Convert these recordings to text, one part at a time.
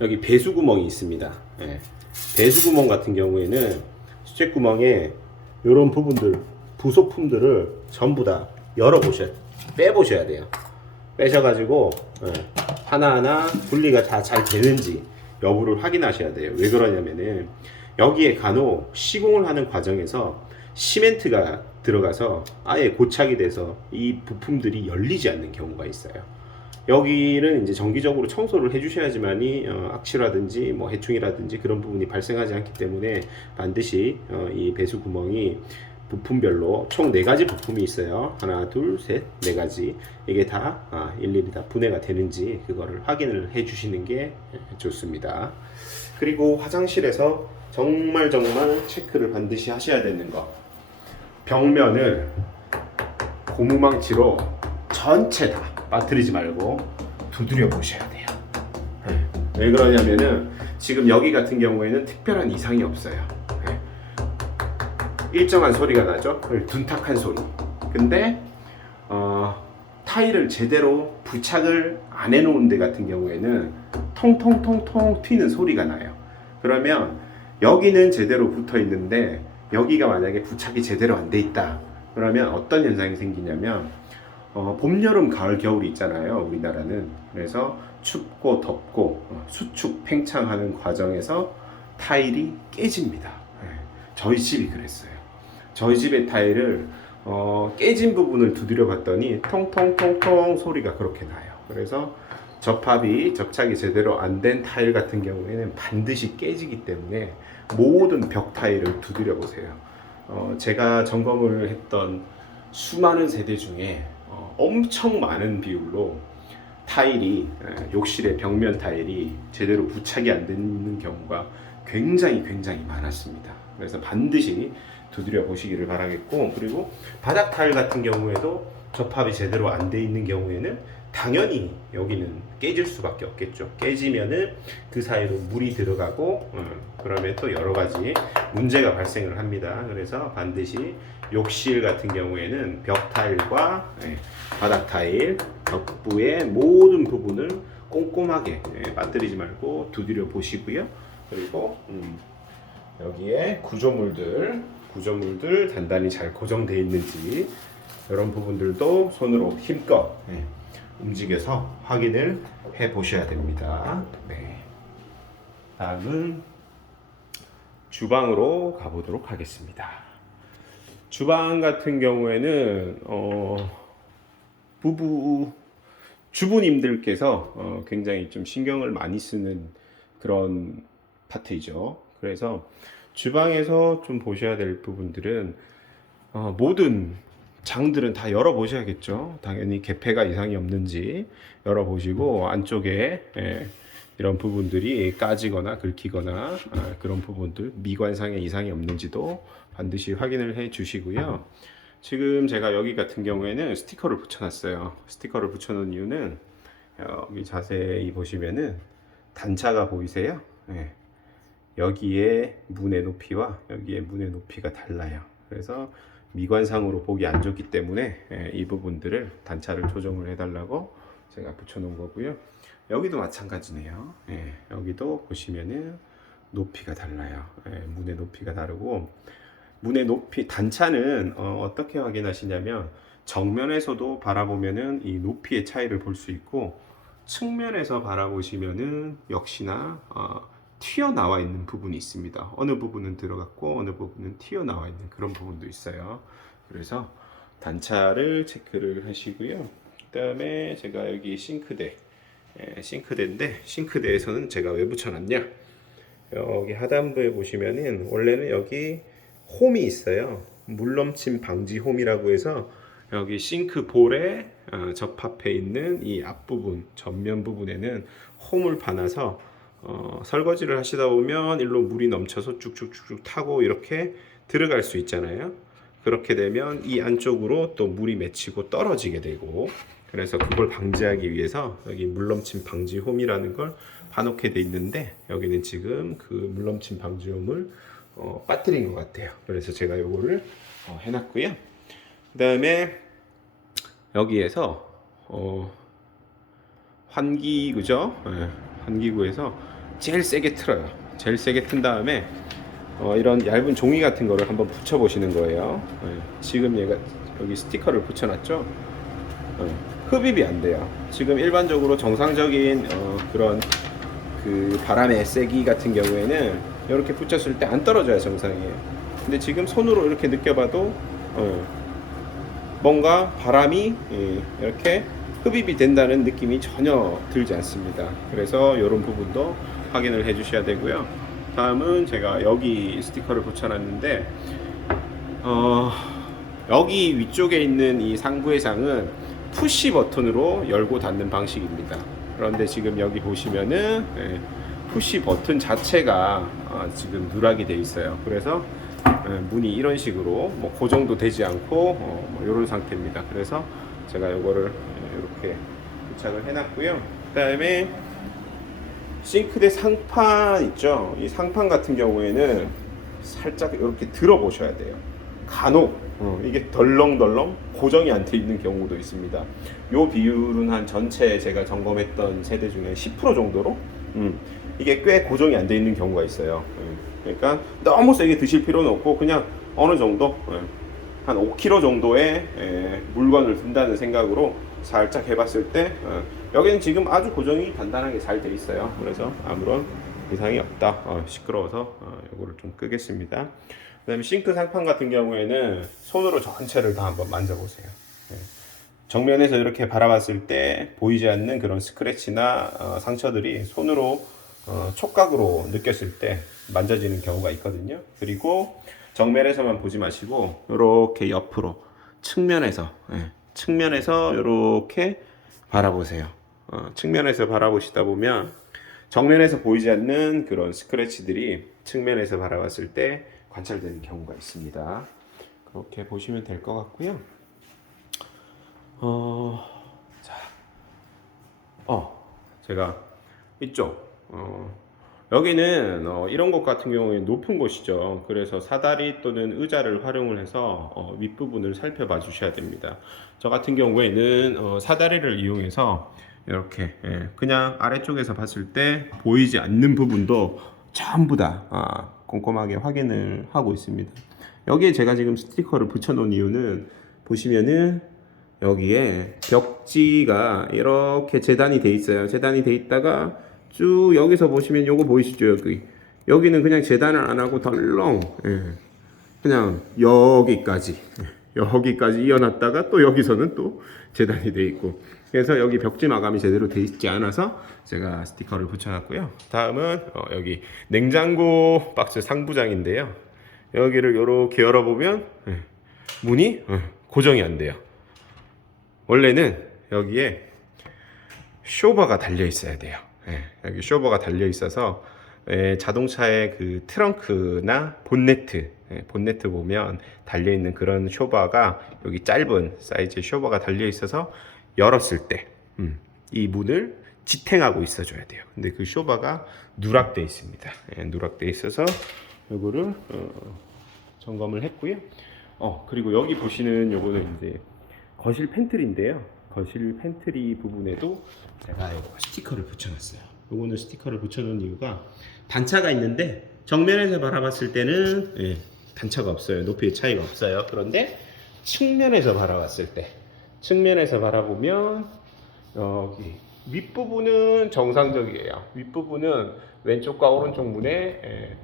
여기 배수구멍이 있습니다. 예. 배수구멍 같은 경우에는 수제구멍에 이런 부분들, 부속품들을 전부 다 빼보셔야 돼요. 빼셔가지고 하나하나 분리가 다 잘 되는지 여부를 확인하셔야 돼요. 왜 그러냐면은 여기에 간혹 시공을 하는 과정에서 시멘트가 들어가서 아예 고착이 돼서 이 부품들이 열리지 않는 경우가 있어요. 여기는 이제 정기적으로 청소를 해주셔야지만이 악취라든지 뭐 해충이라든지 그런 부분이 발생하지 않기 때문에 반드시 이 배수 구멍이 부품별로 총 4가지 부품이 있어요. 하나, 둘, 셋, 4가지. 이게 다 일일이 다 분해가 되는지 그거를 확인을 해 주시는 게 좋습니다. 그리고 화장실에서 정말 체크를 반드시 하셔야 되는 거. 벽면을 고무망치로 전체 다 빠뜨리지 말고 두드려 보셔야 돼요. 왜 그러냐면은 지금 여기 같은 경우에는 특별한 이상이 없어요. 일정한 소리가 나죠. 둔탁한 소리. 근데 타일을 제대로 부착을 안 해놓은 데 같은 경우에는 통통통통 튀는 소리가 나요. 그러면 여기는 제대로 붙어 있는데 여기가 만약에 부착이 제대로 안 돼 있다. 그러면 어떤 현상이 생기냐면 봄, 여름, 가을, 겨울이 있잖아요. 우리나라는. 그래서 춥고 덥고 수축, 팽창하는 과정에서 타일이 깨집니다. 저희 집이 그랬어요. 저희 집의 타일을 깨진 부분을 두드려 봤더니 통통통통 소리가 그렇게 나요. 그래서 접착이 제대로 안 된 타일 같은 경우에는 반드시 깨지기 때문에 모든 벽 타일을 두드려 보세요. 제가 점검을 했던 수많은 세대 중에 엄청 많은 비율로 타일이 욕실의 벽면 타일이 제대로 부착이 안 되는 경우가 굉장히 많았습니다. 그래서 반드시 두드려 보시기를 바라겠고, 그리고 바닥 타일 같은 경우에도 접합이 제대로 안 돼 있는 경우에는 당연히 여기는 깨질 수밖에 없겠죠. 깨지면은 그 사이로 물이 들어가고 그러면 또 여러 가지 문제가 발생을 합니다. 그래서 반드시 욕실 같은 경우에는 벽 타일과 바닥 타일, 벽부의 모든 부분을 꼼꼼하게 빠뜨리지 말고 두드려 보시고요. 그리고 여기에 구조물들 단단히 잘 고정되어 있는지 이런 부분들도 손으로 힘껏 움직여서 확인을 해 보셔야 됩니다. 네. 다음은 주방으로 가보도록 하겠습니다. 주방 같은 경우에는 주부님들께서 굉장히 좀 신경을 많이 쓰는 그런 파트이죠. 그래서 주방에서 좀 보셔야 될 부분들은 모든 장들은 다 열어보셔야겠죠. 당연히 개폐가 이상이 없는지 열어보시고 안쪽에 이런 부분들이 까지거나 긁히거나 그런 부분들 미관상의 이상이 없는지도 반드시 확인을 해 주시고요. 지금 제가 여기 같은 경우에는 스티커를 붙여놨어요. 스티커를 붙여놓은 이유는 여기 자세히 보시면은 단차가 보이세요? 여기에 문의 높이와 여기에 문의 높이가 달라요. 그래서 미관상으로 보기 안 좋기 때문에 이 부분들을 단차를 조정을 해달라고 제가 붙여놓은 거고요. 여기도 마찬가지네요. 여기도 보시면은 높이가 달라요. 문의 높이가 다르고 문의 높이 단차는 어떻게 확인하시냐면 정면에서도 바라보면은 이 높이의 차이를 볼 수 있고 측면에서 바라보시면은 역시나 튀어나와 있는 부분이 있습니다. 어느 부분은 들어갔고 어느 부분은 튀어나와 있는 그런 부분도 있어요. 그래서 단차를 체크를 하시고요. 그 다음에 제가 여기 싱크대인데 싱크대에서는 제가 왜 붙여놨냐, 여기 하단부에 보시면은 원래는 여기 홈이 있어요. 물넘침 방지 홈이라고 해서 여기 싱크볼에 접합해 있는 이 앞부분 전면 부분에는 홈을 파놔서 설거지를 하시다 보면 일로 물이 넘쳐서 쭉쭉쭉 타고 이렇게 들어갈 수 있잖아요. 그렇게 되면 이 안쪽으로 또 물이 맺히고 떨어지게 되고, 그래서 그걸 방지하기 위해서 여기 물넘침 방지 홈이라는 걸 파놓게 돼 있는데 여기는 지금 그 물넘침 방지 홈을 빠뜨린 것 같아요. 그래서 제가 요거를 해놨고요. 그 다음에 여기에서 환기구죠. 환기구에서 제일 세게 틀어요. 제일 세게 튼 다음에 이런 얇은 종이 같은 거를 한번 붙여 보시는 거예요. 지금 얘가 여기 스티커를 붙여놨죠. 흡입이 안 돼요. 지금 일반적으로 정상적인 그런 그 바람의 세기 같은 경우에는 이렇게 붙였을 때 안 떨어져야 정상이에요. 근데 지금 손으로 이렇게 느껴봐도 뭔가 바람이 이렇게 흡입이 된다는 느낌이 전혀 들지 않습니다. 그래서 이런 부분도 확인을 해 주셔야 되고요. 다음은 제가 여기 스티커를 붙여놨는데 여기 위쪽에 있는 이 상부회장은 푸시 버튼으로 열고 닫는 방식입니다. 그런데 지금 여기 보시면은 푸시 버튼 자체가 지금 누락이 돼 있어요. 그래서 문이 이런 식으로 뭐 고정도 되지 않고 뭐 이런 상태입니다. 그래서 제가 이거를 이렇게 부착을 해놨고요. 그다음에 싱크대 상판 있죠. 이 상판 같은 경우에는 살짝 이렇게 들어 보셔야 돼요. 간혹 이게 덜렁덜렁 고정이 안 돼 있는 경우도 있습니다. 요 비율은 한 전체 제가 점검했던 세대 중에 10% 정도로 이게 꽤 고정이 안 돼 있는 경우가 있어요. 그러니까 너무 세게 드실 필요는 없고 그냥 어느 정도 한 5kg 정도의 물건을 든다는 생각으로 살짝 해봤을 때 여기는 지금 아주 고정이 단단하게 잘 돼 있어요. 그래서 아무런 이상이 없다. 시끄러워서 이거를 좀 끄겠습니다. 그다음에 싱크 상판 같은 경우에는 손으로 전체를 다 한번 만져보세요. 정면에서 이렇게 바라봤을 때 보이지 않는 그런 스크래치나 상처들이 손으로 촉각으로 느꼈을 때 만져지는 경우가 있거든요. 그리고 정면에서만 보지 마시고 이렇게 옆으로 측면에서 이렇게 바라보세요. 측면에서 바라보시다 보면 정면에서 보이지 않는 그런 스크래치들이 측면에서 바라봤을 때 관찰되는 경우가 있습니다. 그렇게 보시면 될 것 같고요. 제가 이쪽 여기는 이런 곳 같은 경우에 높은 곳이죠. 그래서 사다리 또는 의자를 활용을 해서 윗부분을 살펴봐 주셔야 됩니다. 저 같은 경우에는 사다리를 이용해서 이렇게 그냥 아래쪽에서 봤을 때 보이지 않는 부분도 전부 다 꼼꼼하게 확인을 하고 있습니다. 여기에 제가 지금 스티커를 붙여 놓은 이유는 보시면은 여기에 벽지가 이렇게 재단이 돼 있어요. 재단이 돼 있다가 쭉 여기서 보시면 요거 보이시죠? 여기는 그냥 재단을 안 하고 덜렁 그냥 여기까지 이어놨다가 또 여기서는 또 재단이 돼 있고, 그래서 여기 벽지 마감이 제대로 돼 있지 않아서 제가 스티커를 붙여놨고요. 다음은 여기 냉장고 박스 상부장인데요. 여기를 이렇게 열어보면 문이 고정이 안 돼요. 원래는 여기에 쇼버가 달려 있어야 돼요. 여기 쇼버가 달려 있어서 자동차의 그 트렁크나 본네트 보면 달려 있는 그런 쇼버가 여기 짧은 사이즈의 쇼버가 달려 있어서 열었을 때 이 문을 지탱하고 있어줘야 돼요. 근데 그 쇼버가 누락돼 있습니다. 누락돼 있어서 요거를 점검을 했고요. 그리고 여기 보시는 요거는 이제 거실 팬트리인데요. 거실 팬트리 부분에도 제가 이거 스티커를 붙여놨어요. 요거는 스티커를 붙여놓은 이유가 단차가 있는데 정면에서 바라봤을 때는 단차가 없어요. 높이의 차이가 없어요. 그런데 측면에서 바라봤을 때, 측면에서 바라보면 여기 윗부분은 정상적이에요. 윗부분은 왼쪽과 오른쪽 문에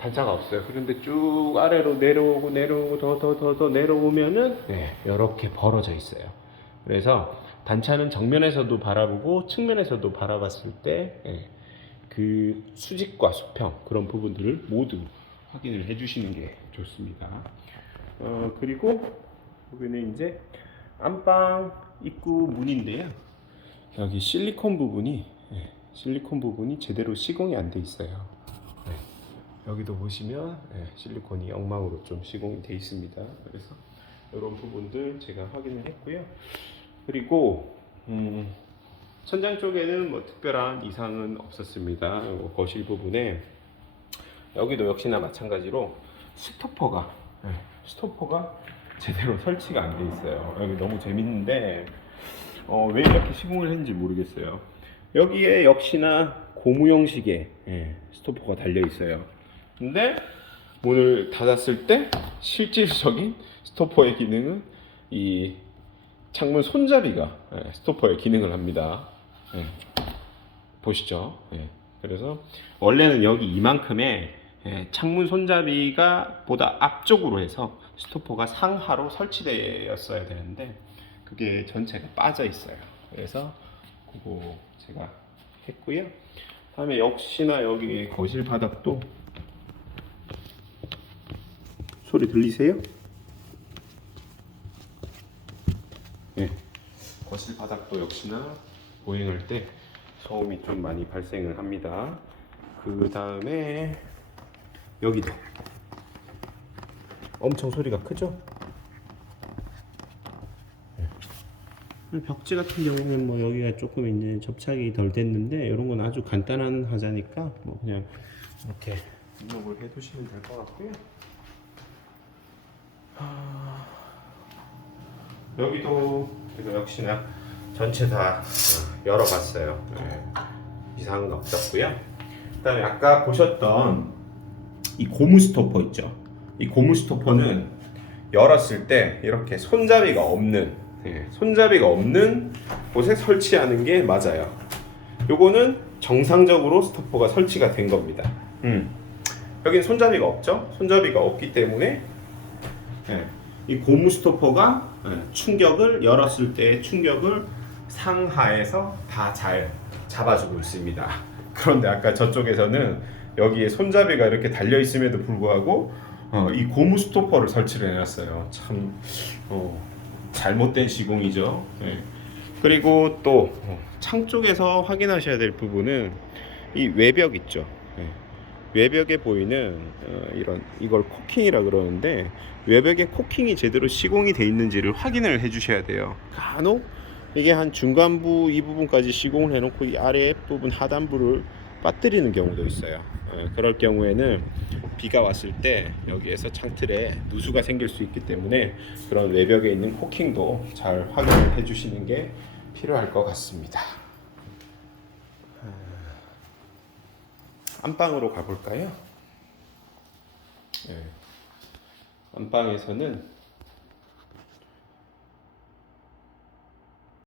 단차가 없어요. 그런데 쭉 아래로 내려오고 더 내려오면은 이렇게 벌어져 있어요. 그래서 단차는 정면에서도 바라보고 측면에서도 바라봤을 때 그 수직과 수평 그런 부분들을 모두 확인을 해주시는 게 좋습니다. 그리고 여기는 이제 안방 입구 문인데요. 여기 실리콘 부분이 제대로 시공이 안 돼 있어요. 여기도 보시면 실리콘이 엉망으로 좀 시공이 돼 있습니다. 그래서 이런 부분들 제가 확인을 했고요. 그리고 천장 쪽에는 뭐 특별한 이상은 없었습니다. 거실 부분에 여기도 역시나 마찬가지로 스토퍼가 제대로 설치가 안 돼 있어요. 여기 너무 재밌는데 왜 이렇게 시공을 했는지 모르겠어요. 여기에 역시나 고무 형식의 스토퍼가 달려 있어요. 근데 문을 닫았을 때 실질적인 스토퍼의 기능은 이 창문 손잡이가 스토퍼의 기능을 합니다. 보시죠. 그래서 원래는 여기 이만큼의 창문 손잡이가 보다 앞쪽으로 해서 스토퍼가 상하로 설치되었어야 되는데 그게 전체가 빠져 있어요. 그래서 그거 제가 했고요. 다음에 역시나 여기 거실 바닥도 소리 들리세요? 거실 바닥도 역시나 보행할 때 소음이 좀 많이 발생을 합니다. 그 다음에 여기도 엄청 소리가 크죠? 벽지 같은 경우는 뭐 여기가 조금 이제 접착이 덜 됐는데 이런 건 아주 간단한 하자니까 뭐 그냥 이렇게 등록을 해 두시면 될 것 같고요. 여기도 역시나 전체 다 열어봤어요. 이상한 거 없었고요. 그다음에 아까 보셨던 이 고무 스토퍼 있죠? 이 고무 스토퍼는 열었을 때 이렇게 손잡이가 없는 곳에 설치하는 게 맞아요. 요거는 정상적으로 스토퍼가 설치가 된 겁니다. 여기는 손잡이가 없죠? 손잡이가 없기 때문에 이 고무 스토퍼가 충격을 열었을 때의 충격을 상하에서 다 잘 잡아주고 있습니다. 그런데 아까 저쪽에서는 여기에 손잡이가 이렇게 달려 있음에도 불구하고 이 고무 스토퍼를 설치를 해놨어요. 참 잘못된 시공이죠. 그리고 또 창 쪽에서 확인하셔야 될 부분은 이 외벽 있죠. 외벽에 보이는 이걸 코킹이라 그러는데 외벽에 코킹이 제대로 시공이 돼 있는지를 확인을 해주셔야 돼요. 간혹 이게 한 중간부 이 부분까지 시공을 해놓고 이 아래 부분 하단부를 빠뜨리는 경우도 있어요. 그럴 경우에는 비가 왔을 때 여기에서 창틀에 누수가 생길 수 있기 때문에 그런 외벽에 있는 코킹도 잘 확인을 해주시는 게 필요할 것 같습니다. 안방으로 가볼까요? 안방에서는